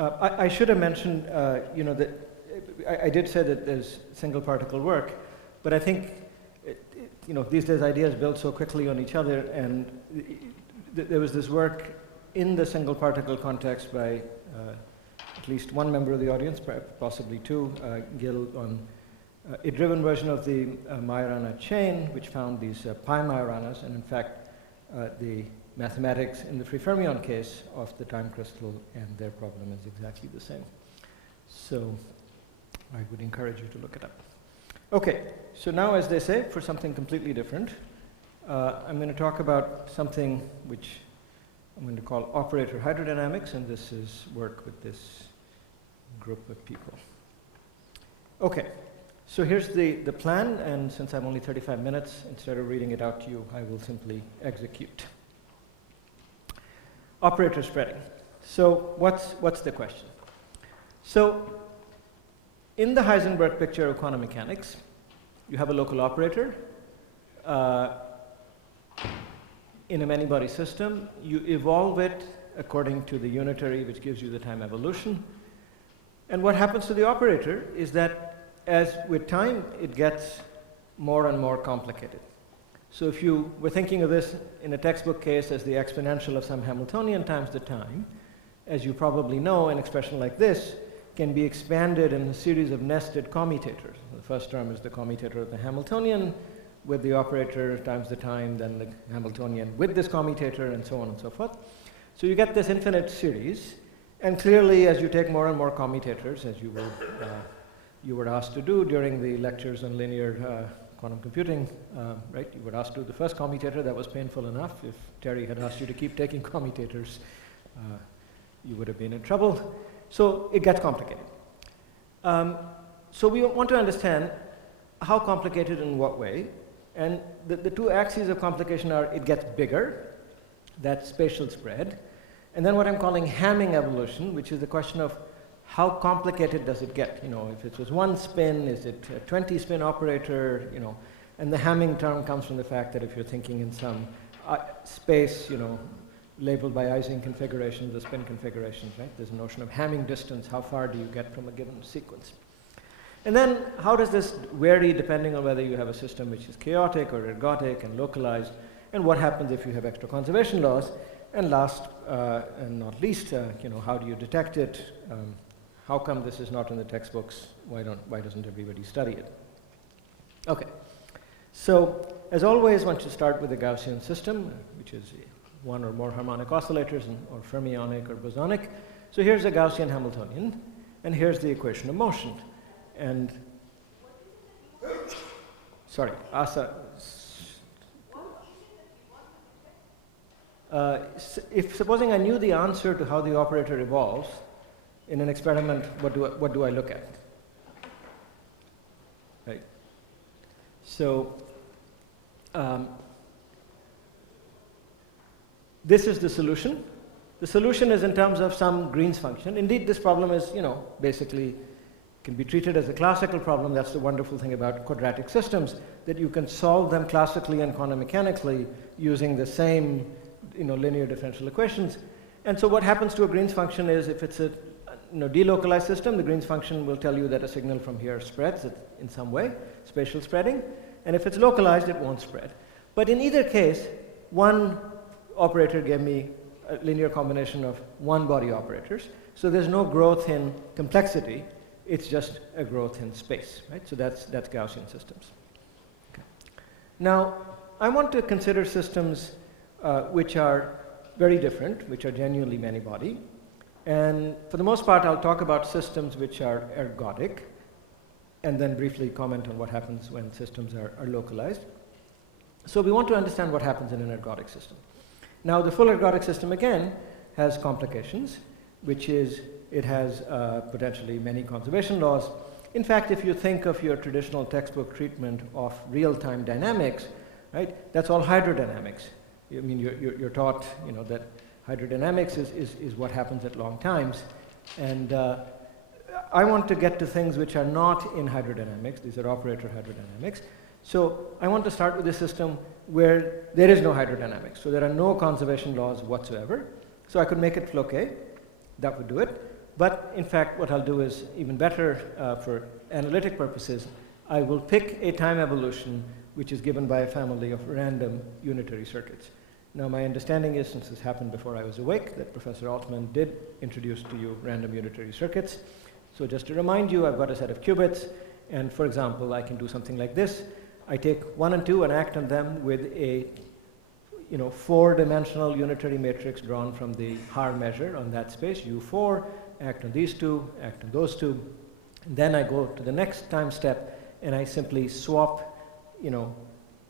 I should have mentioned, that I did say that there's single particle work, but I think, these days ideas build so quickly on each other, and there was this work in the single particle context by at least one member of the audience, possibly two, Gil, on a driven version of the Majorana chain, which found these pi Majoranas, and in fact, the mathematics in the free fermion case of the time crystal and their problem is exactly the same. So I would encourage you to look it up. Okay, so now, as they say, for something completely different, I'm going to talk about something which I'm going to call operator hydrodynamics, and this is work with this group of people. Okay, so here's the plan, and since I'm only 35 minutes, instead of reading it out to you, I will simply execute. Operator spreading. So what's the question? So in the Heisenberg picture of quantum mechanics, you have a local operator in a many-body system. You evolve it according to the unitary, which gives you the time evolution. And what happens to the operator is that as with time, it gets more and more complicated. So if you were thinking of this in a textbook case as the exponential of some Hamiltonian times the time, as you probably know, an expression like this can be expanded in a series of nested commutators. The first term is the commutator of the Hamiltonian with the operator times the time, then the Hamiltonian with this commutator, and so on and so forth. So you get this infinite series, and clearly as you take more and more commutators, as you were asked to do during the lectures on linear quantum computing, right? You were asked to do the first commutator. That was painful enough. If Terry had asked you to keep taking commutators, you would have been in trouble. So it gets complicated. So we want to understand how complicated in what way. And the two axes of complication are it gets bigger, that's spatial spread, and then what I'm calling Hamming evolution, which is the question of how complicated does it get? If it was one spin, is it a 20 spin operator? And the Hamming term comes from the fact that if you're thinking in some space, labeled by Ising configurations, the spin configurations, right? There's a notion of Hamming distance. How far do you get from a given sequence? And then how does this vary depending on whether you have a system which is chaotic or ergodic and localized, and what happens if you have extra conservation laws? And last and not least, how do you detect it? How come this is not in the textbooks? Why doesn't everybody study it? Okay, so as always, once you start with a Gaussian system, which is one or more harmonic oscillators, or fermionic or bosonic. So here's a Gaussian Hamiltonian, and here's the equation of motion. And, sorry, Asa. If supposing I knew the answer to how the operator evolves in an experiment, what do I look at? Right. So this is the solution. The solution is in terms of some Green's function. Indeed, this problem is, basically can be treated as a classical problem. That's the wonderful thing about quadratic systems, that you can solve them classically and quantum mechanically using the same linear differential equations. And so what happens to a Green's function is if it's a delocalized system, the Green's function will tell you that a signal from here spreads in some way, spatial spreading. And if it's localized, it won't spread. But in either case, one operator gave me a linear combination of one-body operators. So there's no growth in complexity. It's just a growth in space, right? So that's Gaussian systems. Okay. Now, I want to consider systems which are very different, which are genuinely many-body. And for the most part, I'll talk about systems which are ergodic, and then briefly comment on what happens when systems are localized. So we want to understand what happens in an ergodic system. Now, the full ergodic system, again, has complications, which is it has potentially many conservation laws. In fact, if you think of your traditional textbook treatment of real-time dynamics, right, that's all hydrodynamics. I mean, you're taught, that hydrodynamics is what happens at long times. And I want to get to things which are not in hydrodynamics. These are operator hydrodynamics. So I want to start with a system where there is no hydrodynamics. So there are no conservation laws whatsoever. So I could make it Floquet. That would do it. But in fact, what I'll do is even better for analytic purposes. I will pick a time evolution which is given by a family of random unitary circuits. Now, my understanding is, since this happened before I was awake, that Professor Altman did introduce to you random unitary circuits. So just to remind you, I've got a set of qubits, and for example, I can do something like this. I take 1 and 2 and act on them with a 4-dimensional unitary matrix drawn from the Haar measure on that space, U4, act on these two, act on those two. And then I go to the next time step, and I simply swap,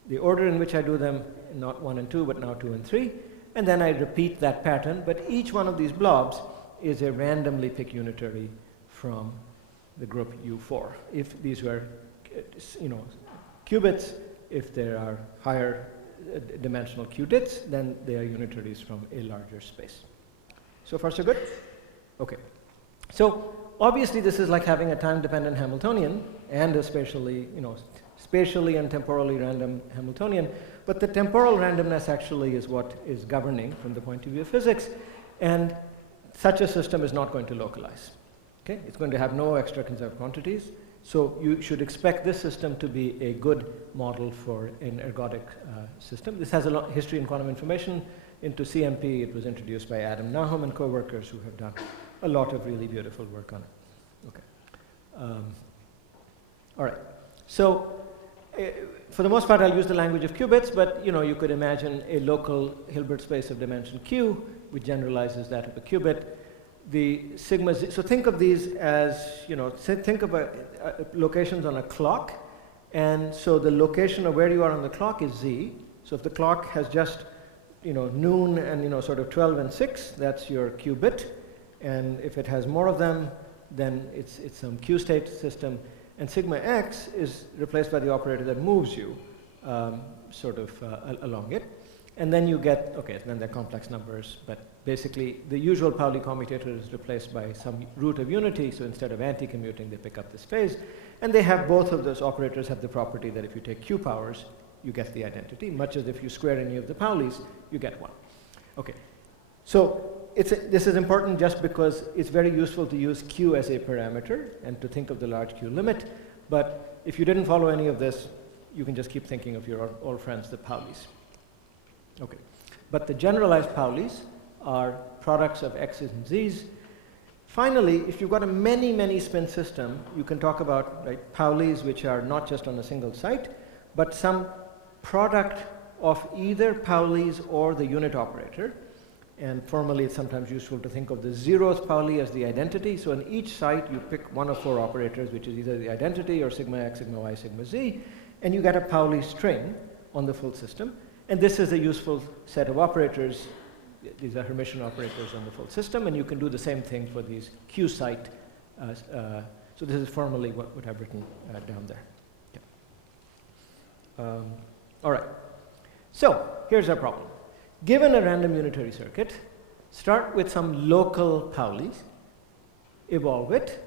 the order in which I do them, not 1 and 2, but now 2 and 3. And then I repeat that pattern, but each one of these blobs is a randomly picked unitary from the group U4. If these were, qubits, if there are higher dimensional qubits, then they are unitaries from a larger space. So far, so good? Okay. So obviously, this is like having a time-dependent Hamiltonian and a spatially and temporally random Hamiltonian. But the temporal randomness actually is what is governing from the point of view of physics. And such a system is not going to localize. Okay? It's going to have no extra conserved quantities. So you should expect this system to be a good model for an ergodic system. This has a long history in quantum information. Into CMP, it was introduced by Adam Nahum and co-workers who have done a lot of really beautiful work on it. Okay. All right. So for the most part, I'll use the language of qubits, but you could imagine a local Hilbert space of dimension q, which generalizes that of a qubit. The sigma z, so think of these as, think of locations on a clock, and so the location of where you are on the clock is z. So if the clock has just, noon and, sort of 12 and 6, that's your qubit. And if it has more of them, then it's some q state system. And sigma x is replaced by the operator that moves you along it. And then you get, then they're complex numbers, but basically the usual Pauli commutator is replaced by some root of unity, so instead of anti-commuting, they pick up this phase. And they have both of those operators have the property that if you take q powers, you get the identity, much as if you square any of the Paulis, you get 1. Okay, so this is important just because it's very useful to use q as a parameter and to think of the large q limit. But if you didn't follow any of this, you can just keep thinking of your old friends, the Paulis. Okay, but the generalized Paulis are products of x's and z's. Finally, if you've got a many spin system, you can talk about Paulis which are not just on a single site, but some product of either Paulis or the unit operator. And formally, it's sometimes useful to think of the zeroth Pauli as the identity. So in each site, you pick one of 4 operators, which is either the identity or sigma x, sigma y, sigma z, and you get a Pauli string on the full system. And this is a useful set of operators. These are Hermitian operators on the full system, and you can do the same thing for these q site. So this is formally what I've written down there. Yeah. All right. So here's our problem. Given a random unitary circuit, start with some local Paulis, evolve it,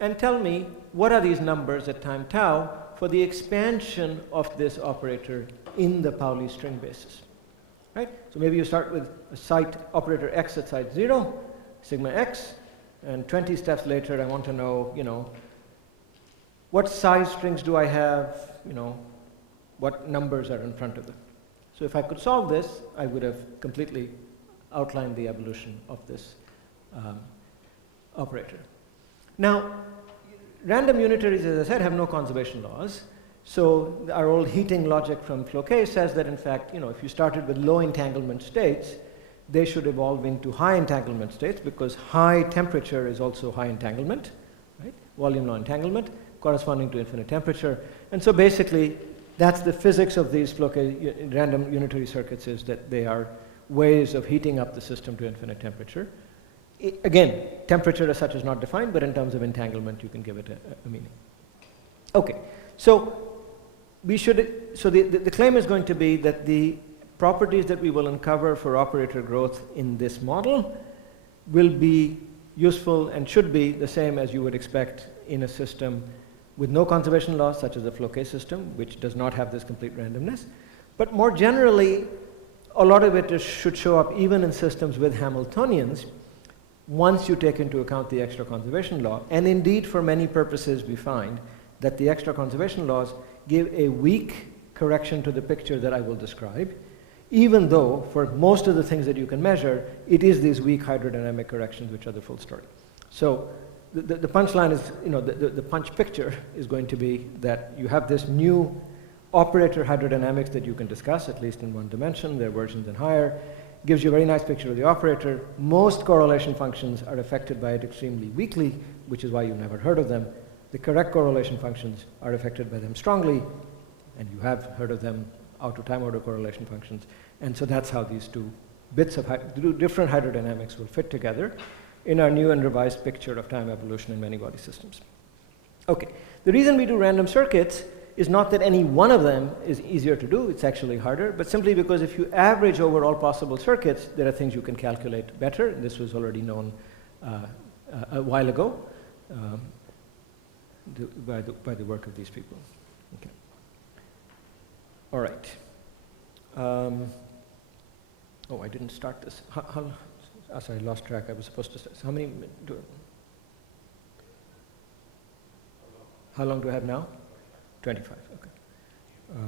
and tell me what are these numbers at time tau for the expansion of this operator in the Pauli string basis. Right? So maybe you start with a site operator x at site 0, sigma x, and 20 steps later I want to know, what size strings do I have, what numbers are in front of them. So if I could solve this, I would have completely outlined the evolution of this operator. Now, random unitaries, as I said, have no conservation laws. So our old heating logic from Cloquet says that, in fact, if you started with low entanglement states, they should evolve into high entanglement states because high temperature is also high entanglement, right? Volume law entanglement corresponding to infinite temperature. And so basically, that's the physics of these Cloquet random unitary circuits, is that they are ways of heating up the system to infinite temperature. Again, temperature as such is not defined, but in terms of entanglement, you can give it a meaning. Okay, so the claim is going to be that the properties that we will uncover for operator growth in this model will be useful and should be the same as you would expect in a system with no conservation laws, such as the Cloquet system, which does not have this complete randomness. But more generally, a lot of it should show up even in systems with Hamiltonians. once you take into account the extra conservation law. And indeed, for many purposes, we find that the extra conservation laws give a weak correction to the picture that I will describe, even though for most of the things that you can measure, it is these weak hydrodynamic corrections which are the full story. So the punchline is, the punch picture is going to be that you have this new operator hydrodynamics that you can discuss, at least in one dimension. There are versions and higher. Gives you a very nice picture of the operator. Most correlation functions are affected by it extremely weakly, which is why you've never heard of them. The correct correlation functions are affected by them strongly, and you have heard of them, out of time order correlation functions. And so that's how these two bits of different hydrodynamics will fit together in our new and revised picture of time evolution in many body systems. Okay, the reason we do random circuits is not that any one of them is easier to do, it's actually harder, but simply because if you average over all possible circuits, there are things you can calculate better. This was already known a while ago by the work of these people. Okay. All right. Oh, I didn't start this. Sorry, I lost track. I was supposed to start. So how many how long do I have now? 25, okay. All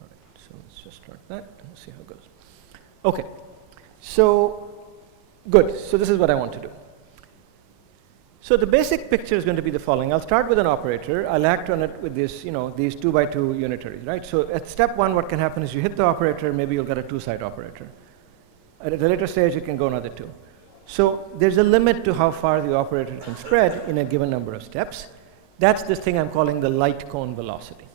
right, so let's just start that and see how it goes. Okay, so good. So this is what I want to do. So the basic picture is going to be the following. I'll start with an operator. I'll act on it with this, these 2 by 2 unitaries, right? So at step 1, what can happen is you hit the operator, maybe you'll get a 2-side operator. At a later stage, it can go another 2. So there's a limit to how far the operator can spread in a given number of steps. That's this thing I'm calling the light cone velocity.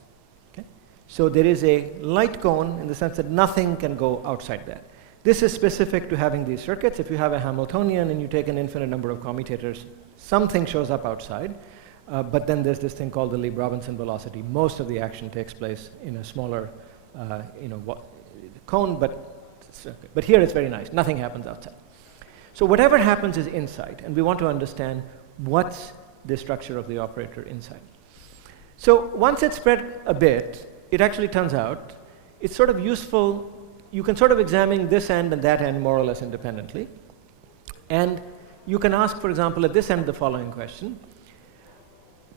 Okay? So there is a light cone in the sense that nothing can go outside that. This is specific to having these circuits. If you have a Hamiltonian and you take an infinite number of commutators, something shows up outside. But then there's this thing called the Lieb-Robinson velocity. Most of the action takes place in a smaller cone, but here it's very nice. Nothing happens outside. So whatever happens is inside, and we want to understand what's the structure of the operator inside. So once it's spread a bit, it actually turns out it's sort of useful. You can sort of examine this end and that end more or less independently. And you can ask, for example, at this end the following question.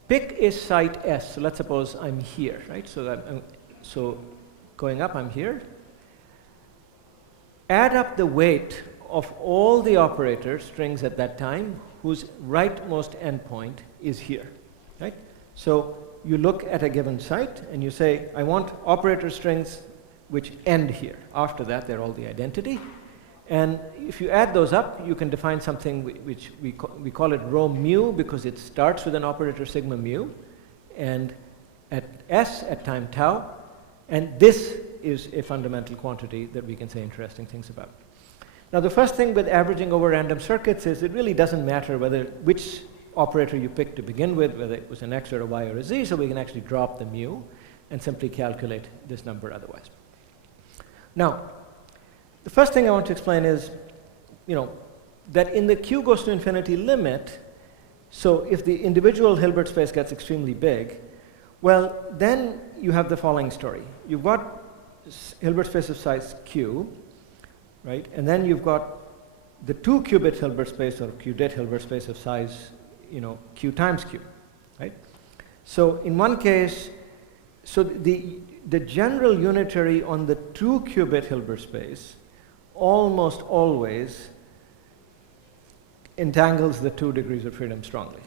Pick a site S. So let's suppose I'm here, right? So going up, I'm here. Add up the weight of all the operator strings at that time whose rightmost endpoint is here, right? So you look at a given site and you say, I want operator strings which end here. After that, they're all the identity. And if you add those up, you can define something which we call it rho mu because it starts with an operator sigma mu, and at S at time tau, and this is a fundamental quantity that we can say interesting things about. Now the first thing with averaging over random circuits is it really doesn't matter which operator you pick to begin with, whether it was an X or a Y or a Z, so we can actually drop the mu and simply calculate this number otherwise. Now, the first thing I want to explain is, that in the Q goes to infinity limit, so if the individual Hilbert space gets extremely big, well, then you have the following story. You've got Hilbert space of size Q, right? And then you've got the 2-qubit Hilbert space or qubit Hilbert space of size, Q times Q, right? So in one case, so the general unitary on the 2-qubit Hilbert space almost always entangles the 2 degrees of freedom strongly.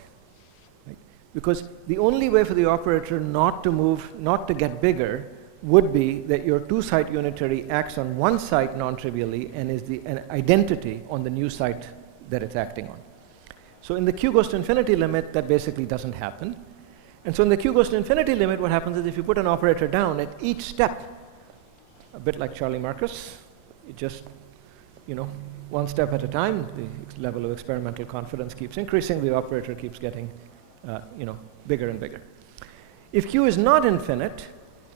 Right? Because the only way for the operator not to get bigger would be that your 2-site unitary acts on one site non-trivially and is an identity on the new site that it's acting on. So in the Q goes to infinity limit, that basically doesn't happen. And so in the Q goes to infinity limit, what happens is if you put an operator down at each step, a bit like Charlie Marcus, it just, one step at a time, the level of experimental confidence keeps increasing, the operator keeps getting, bigger and bigger. If Q is not infinite,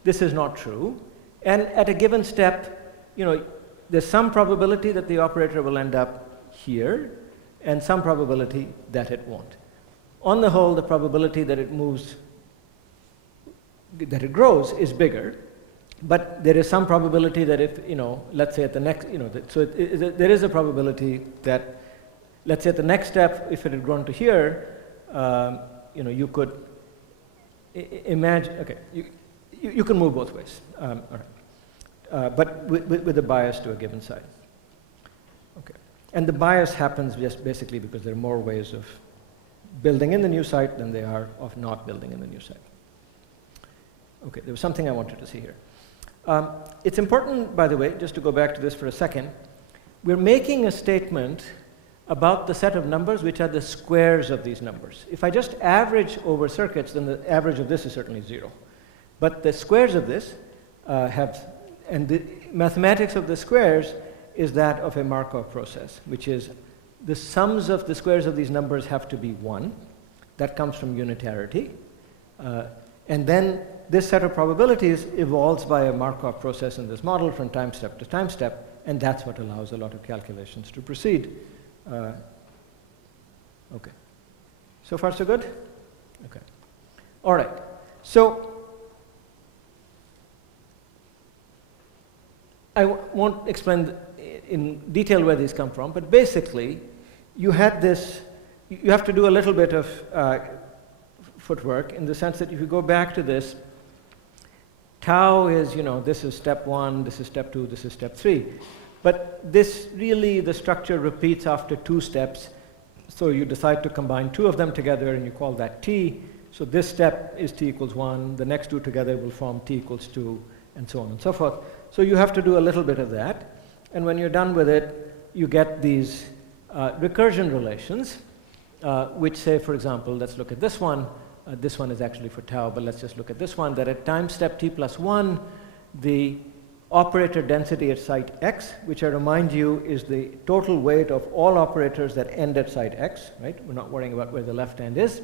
this is not true, and at a given step, there's some probability that the operator will end up here, and some probability that it won't. On the whole, the probability that it moves, that it grows is bigger, but there is some probability that if, let's say at the next, so there is a probability that let's say at the next step, if it had grown to here, you could imagine, okay, you can move both ways, all right. But with a bias to a given side. Okay. And the bias happens just basically because there are more ways of building in the new site than there are of not building in the new site. Okay, there was something I wanted to see here. It's important, by the way, just to go back to this for a second, we're making a statement about the set of numbers which are the squares of these numbers. If I just average over circuits, then the average of this is certainly 0. But the squares of this and the mathematics of the squares is that of a Markov process, which is the sums of the squares of these numbers have to be 1. That comes from unitarity. And then this set of probabilities evolves by a Markov process in this model from time step to time step, and that's what allows a lot of calculations to proceed. Okay. So far, so good? Okay. All right. So I won't explain in detail where these come from, but basically, you had this, you have to do a little bit of footwork in the sense that if you go back to this, tau is, this is step 1, this is step 2, this is step 3. But this really, the structure repeats after 2 steps, so you decide to combine 2 of them together and you call that t. So this step is t equals 1, the next 2 together will form t equals 2, and so on and so forth. So you have to do a little bit of that, and when you're done with it, you get these recursion relations, which say, for example, let's look at this one. This one is actually for tau, but let's just look at this one, that at time step t plus 1, the operator density at site x, which I remind you is the total weight of all operators that end at site x, right? We're not worrying about where the left end is,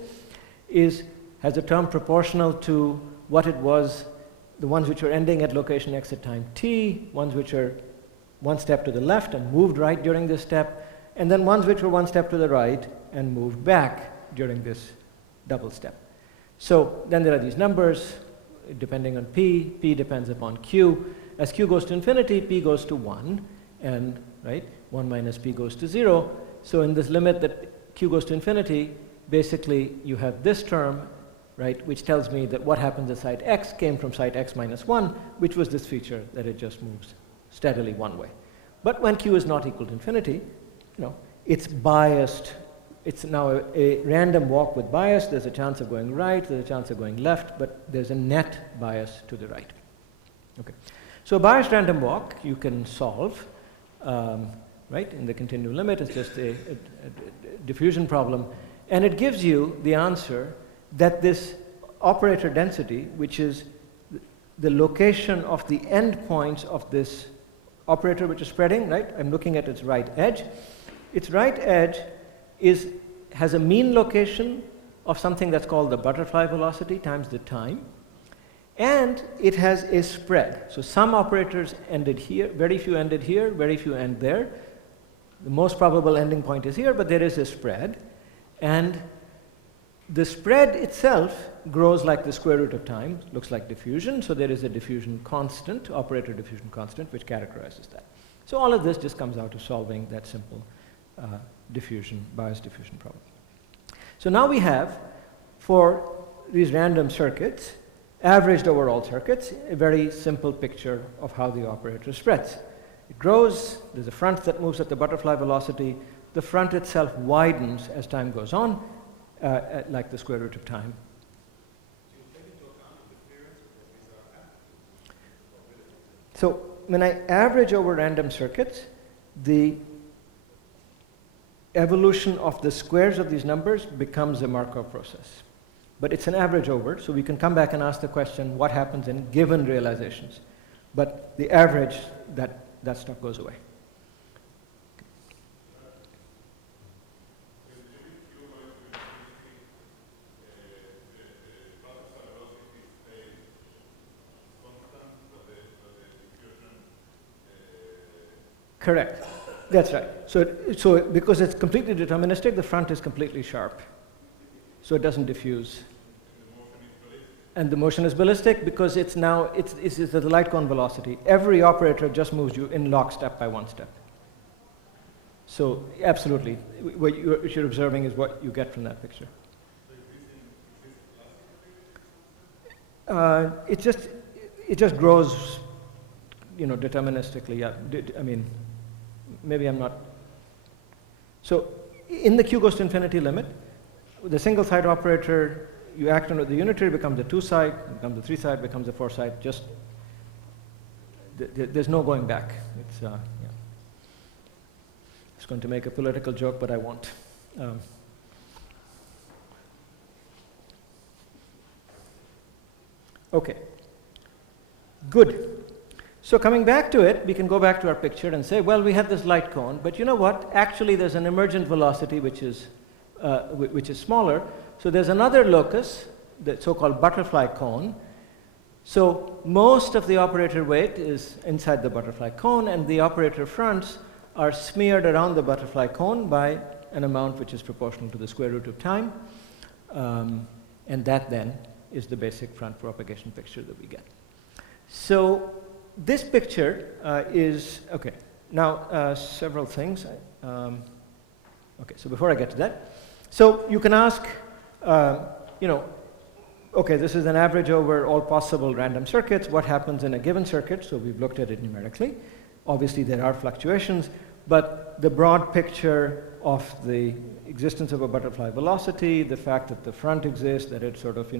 has a term proportional to what it was, the ones which are ending at location x at time t, ones which are one step to the left and moved right during this step, and then ones which were one step to the right and moved back during this double step. So then there are these numbers depending on p depends upon q. As q goes to infinity, p goes to 1, and 1 minus p goes to 0. So in this limit that q goes to infinity, basically you have this term, which tells me that what happens at site x came from site x minus 1, which was this feature that it just moves steadily one way. But when q is not equal to infinity, it's biased. It's now a random walk with bias. There's a chance of going right, there's a chance of going left, but there's a net bias to the right. Okay. So a biased random walk you can solve, in the continuum limit. It's just a diffusion problem. And it gives you the answer that this operator density, which is the location of the endpoints of this operator which is spreading, I'm looking at its right edge. Its right edge has a mean location of something that's called the butterfly velocity times the time, and it has a spread. So some operators ended here, very few ended here, very few end there. The most probable ending point is here, but there is a spread, and the spread itself grows like the square root of time, looks like diffusion, so there is a diffusion constant, operator diffusion constant, which characterizes that. So all of this just comes out of solving that simple bias diffusion problem. So now we have, for these random circuits, averaged over all circuits, a very simple picture of how the operator spreads. It grows, there's a front that moves at the butterfly velocity, the front itself widens as time goes on, like the square root of time. So when I average over random circuits, the evolution of the squares of these numbers becomes a Markov process. But it's an average over, so we can come back and ask the question, what happens in given realizations? But the average, that stuff goes away. Correct. That's right. So because it's completely deterministic, the front is completely sharp. So it doesn't diffuse. And the motion is ballistic because it's at the light cone velocity. Every operator just moves you in lockstep by one step. So absolutely, what you're observing is what you get from that picture. It just grows, deterministically. Yeah. I mean, maybe I'm not. So in the Q goes to infinity limit, the single side operator, you act on it, the unitary becomes a 2-side, becomes a 3-side, becomes a 4-side. Just there's no going back. It's yeah. It's going to make a political joke, but I won't. Okay. Good. So coming back to it, we can go back to our picture and say, well, we have this light cone, but you know what? Actually, there's an emergent velocity which is smaller. So there's another locus, the so-called butterfly cone. So most of the operator weight is inside the butterfly cone, and the operator fronts are smeared around the butterfly cone by an amount which is proportional to the square root of time. And that then is the basic front propagation picture that we get. So this picture is, okay, now several things. Okay, so before I get to that, so you can ask, okay, this is an average over all possible random circuits. What happens in a given circuit? So we've looked at it numerically. Obviously, there are fluctuations, but the broad picture of the existence of a butterfly velocity, the fact that the front exists, that it sort of,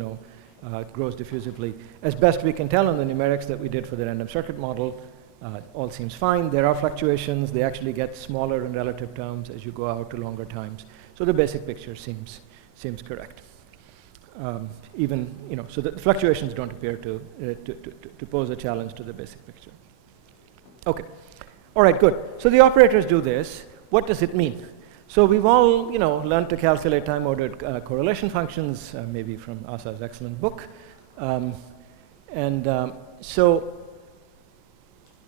grows diffusively, as best we can tell on the numerics that we did for the random circuit model, all seems fine. There are fluctuations. They actually get smaller in relative terms as you go out to longer times. So the basic picture seems correct. So the fluctuations don't appear to pose a challenge to the basic picture. Okay. All right, good. So the operators do this. What does it mean? So we've all, learned to calculate time-ordered correlation functions, maybe from Asa's excellent book. So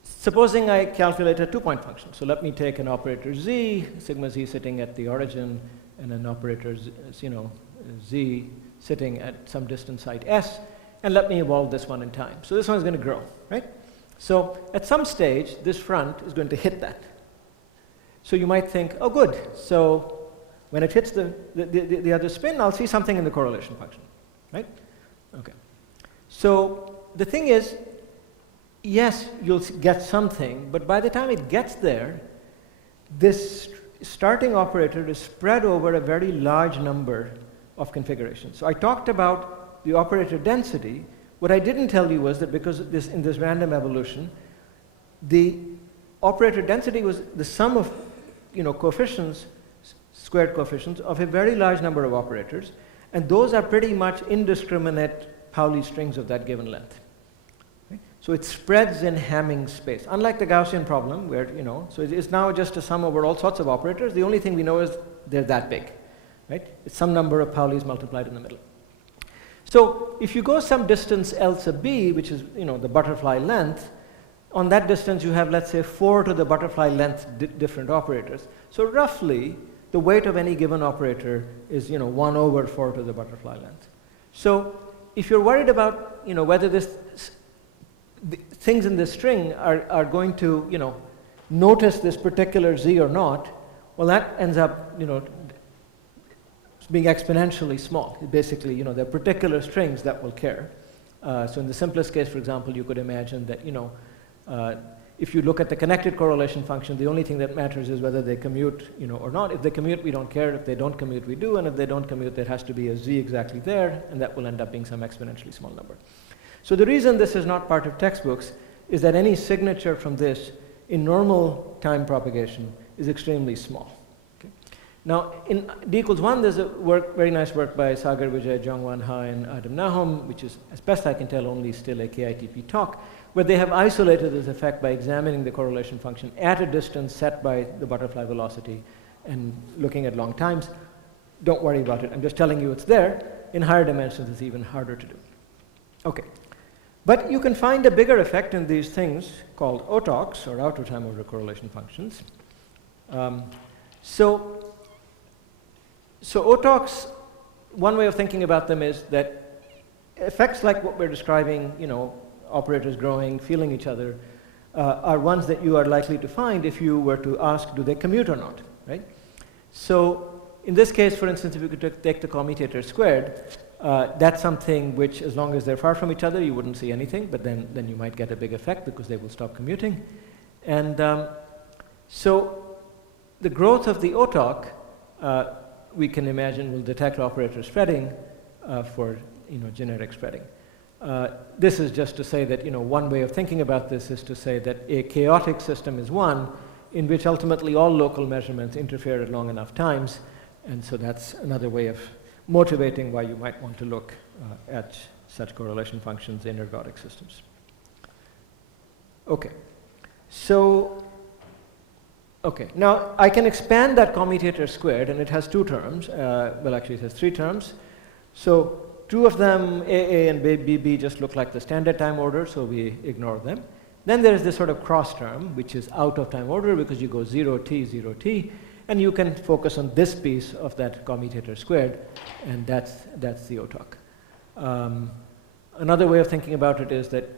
supposing I calculate a 2-point function. So let me take an operator z, sigma z sitting at the origin, and an operator z sitting at some distant site s, and let me evolve this one in time. So this one is going to grow, right? So at some stage, this front is going to hit that. So you might think, oh, good. So when it hits the other spin, I'll see something in the correlation function, right? Okay. So the thing is, yes, you'll get something, but by the time it gets there, this starting operator is spread over a very large number of configurations. So I talked about the operator density. What I didn't tell you was that because in this random evolution, the operator density was the sum of coefficients, squared coefficients, of a very large number of operators, and those are pretty much indiscriminate Pauli strings of that given length. Okay? So it spreads in Hamming space. Unlike the Gaussian problem, where, so it's now just a sum over all sorts of operators. The only thing we know is they're that big, right? It's some number of Paulis multiplied in the middle. So if you go some distance L sub b, which is, the butterfly length, on that distance you have, let's say, 4 to the butterfly length different operators. So roughly, the weight of any given operator is, 1 over 4 to the butterfly length. So if you're worried about, whether things in this string are going to, notice this particular z or not, well, that ends up, being exponentially small. Basically, there are particular strings that will care. So in the simplest case, for example, you could imagine that, if you look at the connected correlation function, the only thing that matters is whether they commute, or not. If they commute, we don't care. If they don't commute, we do. And if they don't commute, there has to be a z exactly there, and that will end up being some exponentially small number. So the reason this is not part of textbooks is that any signature from this in normal time propagation is extremely small. Okay? Now, in d equals 1, there's a very nice work by Sagar Vijay, Jongwan Ha, and Adam Nahum, which is, as best I can tell, only still a KITP talk, where they have isolated this effect by examining the correlation function at a distance set by the butterfly velocity and looking at long times. Don't worry about it. I'm just telling you it's there. In higher dimensions, it's even harder to do. Okay. But you can find a bigger effect in these things called OTOCs, or outer time order correlation functions. So OTOCs, one way of thinking about them is that effects like what we're describing, operators growing, feeling each other, are ones that you are likely to find if you were to ask, do they commute or not? right? So in this case, for instance, if you could take the commutator squared, that's something which, as long as they're far from each other, you wouldn't see anything, but then you might get a big effect because they will stop commuting. And so the growth of the OTOC, we can imagine, will detect operator spreading for generic spreading. This is just to say that one way of thinking about this is to say that a chaotic system is one in which ultimately all local measurements interfere at long enough times, and so that's another way of motivating why you might want to look at such correlation functions in ergodic systems. Okay, so now I can expand that commutator squared, and it has two terms. Well, actually it has three terms. So two of them, AA and BB, just look like the standard time order, so we ignore them. Then there is this sort of cross term, which is out of time order because you go 0t, 0t, and you can focus on this piece of that commutator squared, and that's the OTOC. Another way of thinking about it is that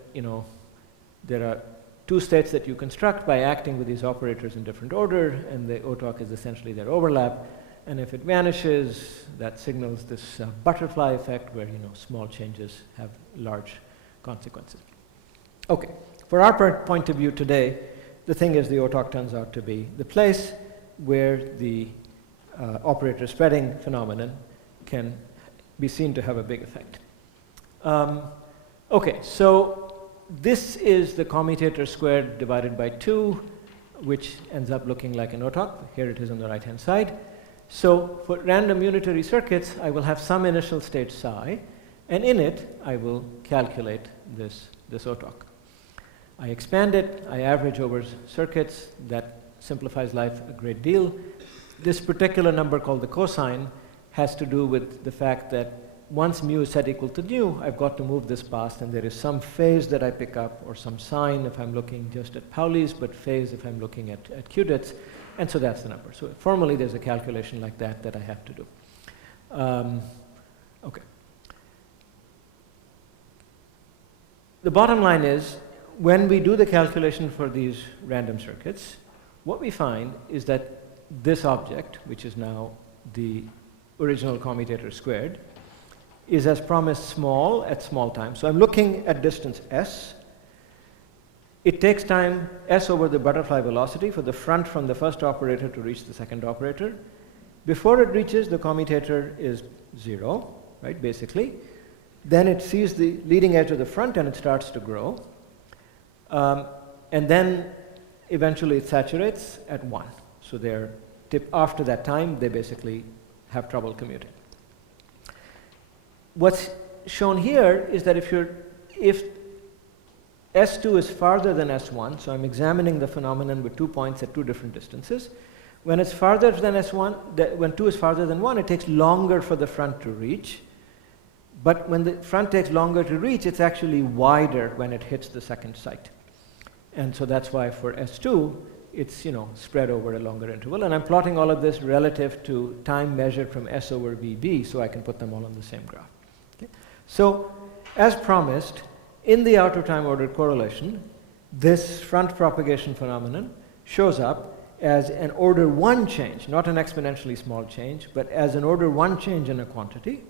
there are two states that you construct by acting with these operators in different order, and the OTOC is essentially their overlap. And if it vanishes, that signals this butterfly effect where small changes have large consequences. Okay, for our point of view today, the thing is the OTOC turns out to be the place where the operator spreading phenomenon can be seen to have a big effect. Okay, so this is the commutator squared divided by 2, which ends up looking like an OTOC. Here it is on the right-hand side. So for random unitary circuits, I will have some initial state psi, and in it, I will calculate this OTOC. I expand it, I average over circuits. That simplifies life a great deal. This particular number called the cosine has to do with the fact that once mu is set equal to nu, I've got to move this past, and there is some phase that I pick up, or some sign if I'm looking just at Pauli's, but phase if I'm looking at qubits. And so that's the number. So formally, there's a calculation like that I have to do. Okay. The bottom line is, when we do the calculation for these random circuits, what we find is that this object, which is now the original commutator squared, is as promised small at small time. So I'm looking at distance s. It takes time s over the butterfly velocity for the front from the first operator to reach the second operator. Before it reaches, the commutator is 0, right, basically. Then it sees the leading edge of the front and it starts to grow. And then eventually it saturates at 1. So after that time, they basically have trouble commuting. What's shown here is that if S2 is farther than S1, so I'm examining the phenomenon with 2 points at 2 different distances. When it's farther than S1, when 2 is farther than 1, it takes longer for the front to reach. But when the front takes longer to reach, it's actually wider when it hits the second site. And so that's why for S2, it's spread over a longer interval. And I'm plotting all of this relative to time measured from S over BB, so I can put them all on the same graph. Okay? So as promised, in the outer time ordered correlation, this front propagation phenomenon shows up as an order 1 change, not an exponentially small change, but as an order 1 change in a quantity,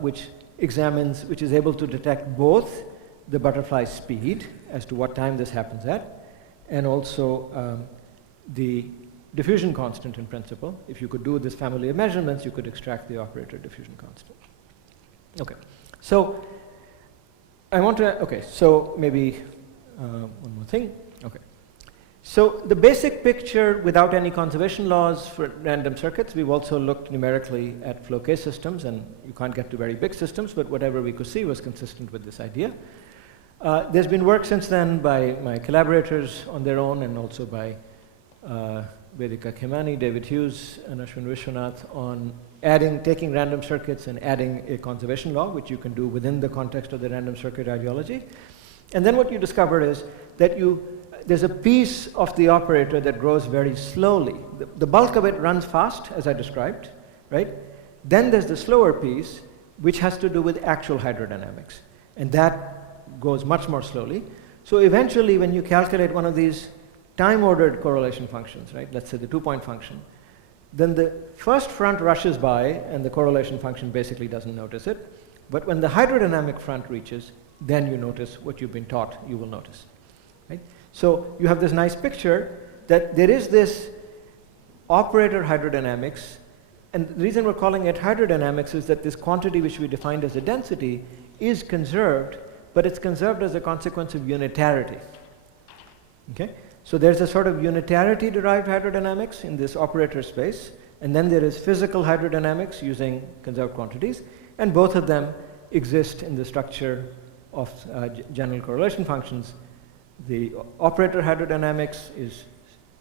which is able to detect both the butterfly speed as to what time this happens at, and also the diffusion constant in principle. If you could do this family of measurements, you could extract the operator diffusion constant. Okay, so so maybe one more thing. Okay. So the basic picture without any conservation laws for random circuits, we've also looked numerically at flow case systems, and you can't get to very big systems, but whatever we could see was consistent with this idea. There's been work since then by my collaborators on their own, and also by Vedika Khemani, David Hughes, and Ashwin Vishwanath on taking random circuits and adding a conservation law, which you can do within the context of the random circuit ideology. And then what you discover is that there's a piece of the operator that grows very slowly. The bulk of it runs fast, as I described, right? Then there's the slower piece, which has to do with actual hydrodynamics. And that goes much more slowly. So eventually, when you calculate one of these time-ordered correlation functions, right? Let's say the 2-point function, then the first front rushes by and the correlation function basically doesn't notice it. But when the hydrodynamic front reaches, then you notice what you've been taught you will notice. Right? So you have this nice picture that there is this operator hydrodynamics, and the reason we're calling it hydrodynamics is that this quantity which we defined as a density is conserved, but it's conserved as a consequence of unitarity. Okay? So there's a sort of unitarity derived hydrodynamics in this operator space, and then there is physical hydrodynamics using conserved quantities, and both of them exist in the structure of general correlation functions. The operator hydrodynamics is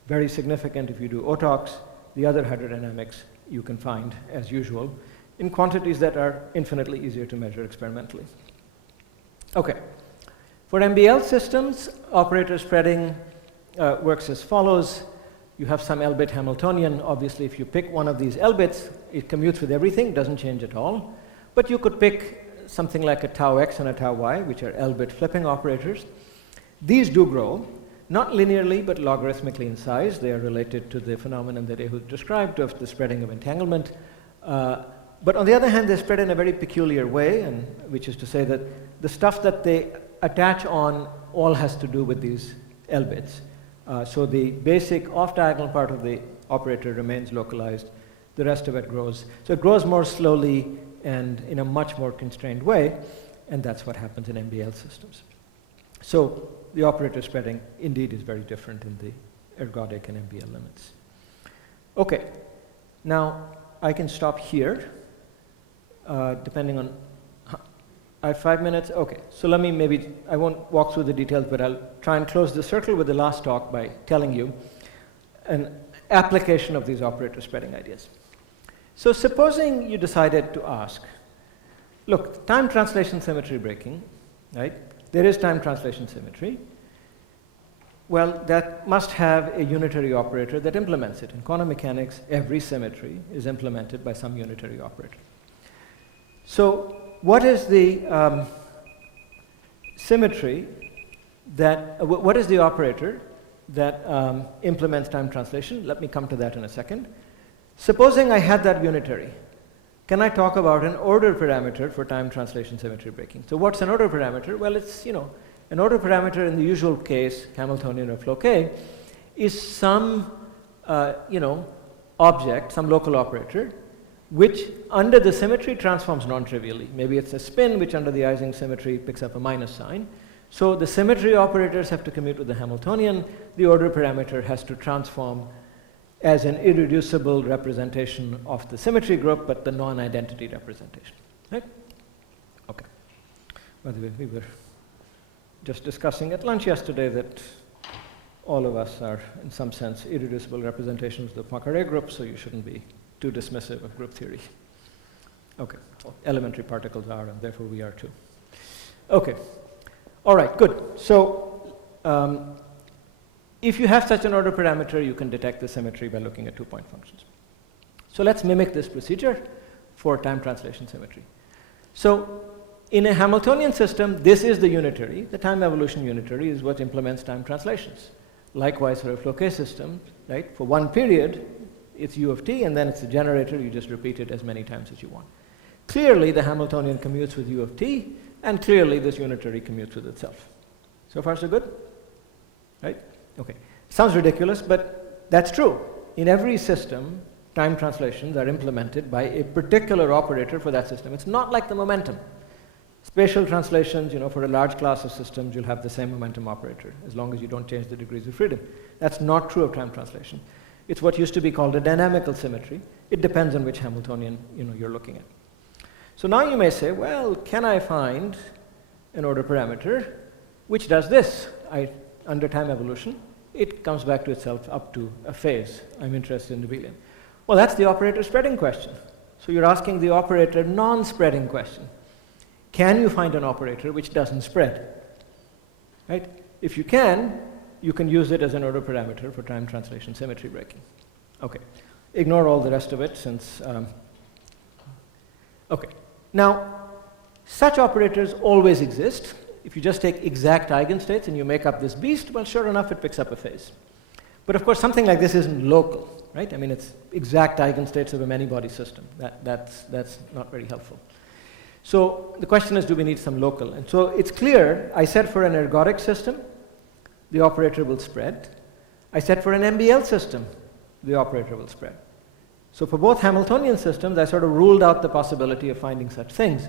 very significant if you do OTOX. The other hydrodynamics you can find, as usual, in quantities that are infinitely easier to measure experimentally. Okay. For MBL systems, operator spreading works as follows. You have some L-bit Hamiltonian. Obviously, if you pick one of these L-bits, it commutes with everything, doesn't change at all. But you could pick something like a tau x and a tau y, which are L-bit flipping operators. These do grow, not linearly, but logarithmically in size. They are related to the phenomenon that Ehud described of the spreading of entanglement. But on the other hand, they spread in a very peculiar way, and which is to say that the stuff that they attach on all has to do with these L-bits. So the basic off-diagonal part of the operator remains localized. The rest of it grows. So it grows more slowly and in a much more constrained way, and that's what happens in MBL systems. So the operator spreading indeed is very different in the ergodic and MBL limits. Okay, now I can stop here, depending on, I have 5 minutes? Okay, so let me I won't walk through the details, but I'll try and close the circle with the last talk by telling you an application of these operator spreading ideas. So supposing you decided to ask, look, time translation symmetry breaking, right? There is time translation symmetry. Well, that must have a unitary operator that implements it. In quantum mechanics, every symmetry is implemented by some unitary operator. So what is the symmetry that, what is the operator that implements time translation? Let me come to that in a second. Supposing I had that unitary, can I talk about an order parameter for time translation symmetry breaking? So what's an order parameter? Well, it's, an order parameter in the usual case, Hamiltonian or Floquet, is some, object, some local operator, which under the symmetry transforms non-trivially. Maybe it's a spin, which under the Ising symmetry picks up a minus sign. So the symmetry operators have to commute with the Hamiltonian. The order parameter has to transform as an irreducible representation of the symmetry group, but the non-identity representation. Right? Okay. By the way, we were just discussing at lunch yesterday that all of us are, in some sense, irreducible representations of the Poincare group, so you shouldn't be too dismissive of group theory. Okay. Elementary particles are, and therefore we are too. Okay. All right, good. So if you have such an order parameter, you can detect the symmetry by looking at two-point functions. So let's mimic this procedure for time translation symmetry. So in a Hamiltonian system, this is the unitary. The time evolution unitary is what implements time translations. Likewise, for a Floquet system, right? For one period, it's u of t, and then it's a generator. You just repeat it as many times as you want. Clearly, the Hamiltonian commutes with u of t, and clearly this unitary commutes with itself. So far, so good? Right? Okay. Sounds ridiculous, but that's true. In every system, time translations are implemented by a particular operator for that system. It's not like the momentum. Spatial translations, for a large class of systems, you'll have the same momentum operator, as long as you don't change the degrees of freedom. That's not true of time translation. It's what used to be called a dynamical symmetry. It depends on which Hamiltonian you're looking at. So now you may say, well, can I find an order parameter which does this? Under time evolution, it comes back to itself up to a phase. I'm interested in abelian. Well, that's the operator spreading question. So you're asking the operator non-spreading question. Can you find an operator which doesn't spread? Right? If you can use it as an order parameter for time translation symmetry breaking. Okay. Ignore all the rest of it since... Okay. Now, such operators always exist. If you just take exact eigenstates and you make up this beast, well, sure enough, it picks up a phase. But of course, something like this isn't local, right? I mean, it's exact eigenstates of a many-body system. That's not very helpful. So the question is, do we need some local? And so it's clear, I said for an ergodic system, the operator will spread. I said for an MBL system, the operator will spread. So for both Hamiltonian systems, I sort of ruled out the possibility of finding such things.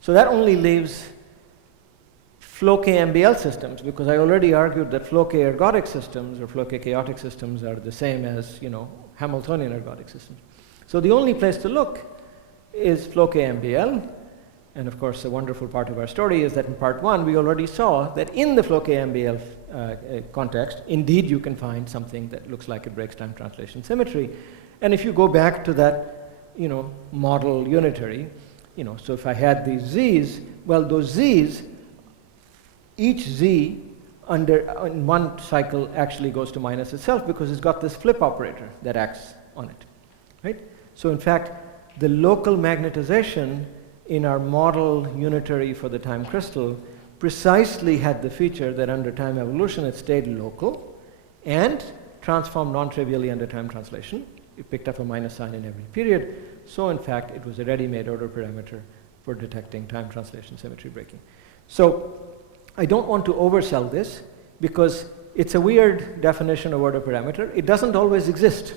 So that only leaves flow-k MBL systems, because I already argued that flow-k ergodic systems or flow-k chaotic systems are the same as, Hamiltonian ergodic systems. So the only place to look is flow-k MBL. And of course, a wonderful part of our story is that in part one, we already saw that in the flow-k MBL context, indeed you can find something that looks like it breaks time translation symmetry. And if you go back to that, model unitary, so if I had these z's, well, those z's, each z in one cycle actually goes to minus itself because it's got this flip operator that acts on it, right? So in fact, the local magnetization in our model unitary for the time crystal precisely had the feature that under time evolution it stayed local and transformed non-trivially under time translation. It picked up a minus sign in every period. So in fact, it was a ready-made order parameter for detecting time translation symmetry breaking. So I don't want to oversell this because it's a weird definition of order parameter. It doesn't always exist.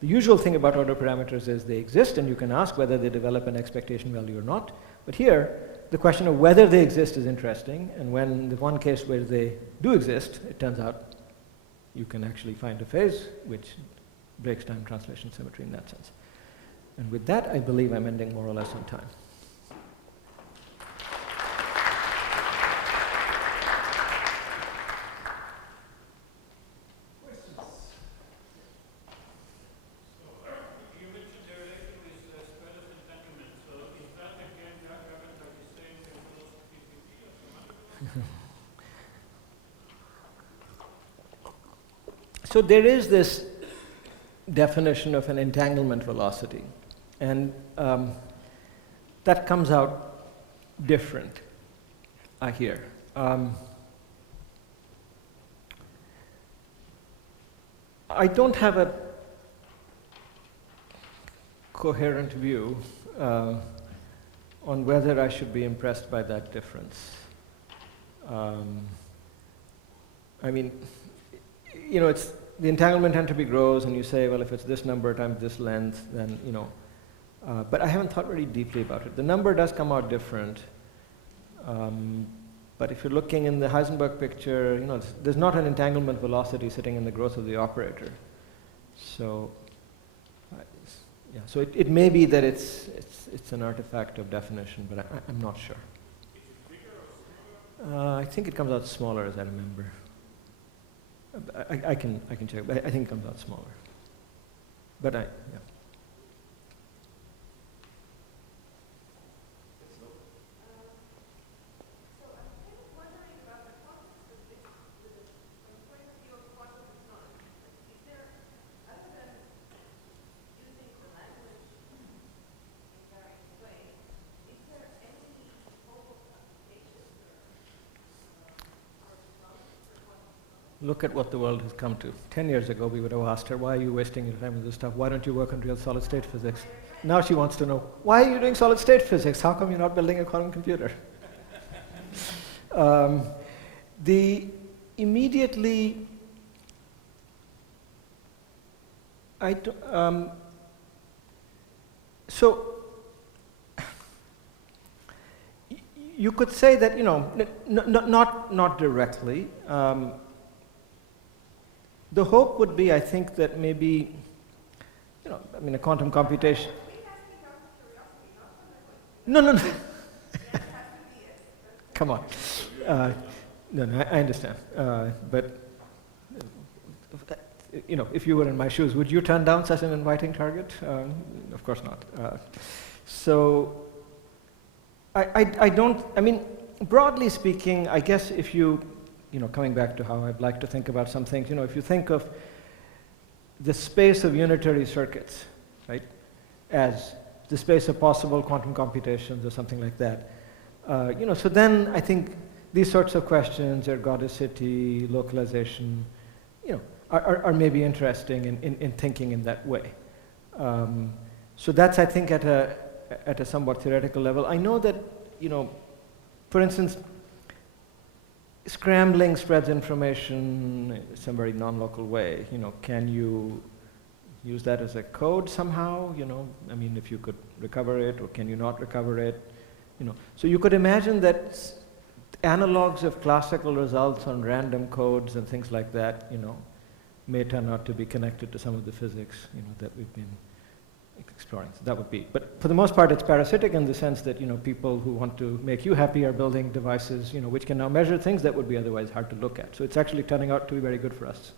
The usual thing about order parameters is they exist and you can ask whether they develop an expectation value or not. But here, the question of whether they exist is interesting, and when the one case where they do exist, it turns out you can actually find a phase which breaks time translation symmetry in that sense. And with that, I believe I'm ending more or less on time. So there is this definition of an entanglement velocity, and that comes out different, I hear. I don't have a coherent view on whether I should be impressed by that difference. I mean, it's the entanglement entropy grows, and you say, well, if it's this number times this length, then, but I haven't thought very deeply about it. The number does come out different, but if you're looking in the Heisenberg picture, there's not an entanglement velocity sitting in the growth of the operator. So, yeah, so it may be that it's an artifact of definition, but I'm not sure. I think it comes out smaller, as I remember. I can check, but I think it comes out smaller. But yeah. Look at what the world has come to. 10 years ago, we would have asked her, why are you wasting your time with this stuff? Why don't you work on real solid-state physics? Now she wants to know, why are you doing solid-state physics? How come you're not building a quantum computer? So you could say that, not directly. The hope would be, I think, that maybe, a quantum computation. No. Come on. No, I understand. But, if you were in my shoes, would you turn down such an inviting target? Of course not. So, broadly speaking, I guess if you, coming back to how I'd like to think about some things, if you think of the space of unitary circuits, right, as the space of possible quantum computations or something like that, so then I think these sorts of questions, ergodicity, localization, are maybe interesting in thinking in that way. So that's, I think, at a somewhat theoretical level. I know that, for instance, scrambling spreads information in some very non-local way. Can you use that as a code somehow? I mean, if you could recover it, or can you not recover it? So you could imagine that analogs of classical results on random codes and things like that, may turn out to be connected to some of the physics, that we've been exploring. So that would be, but for the most part, it's parasitic in the sense that, people who want to make you happy are building devices, which can now measure things that would be otherwise hard to look at. So it's actually turning out to be very good for us.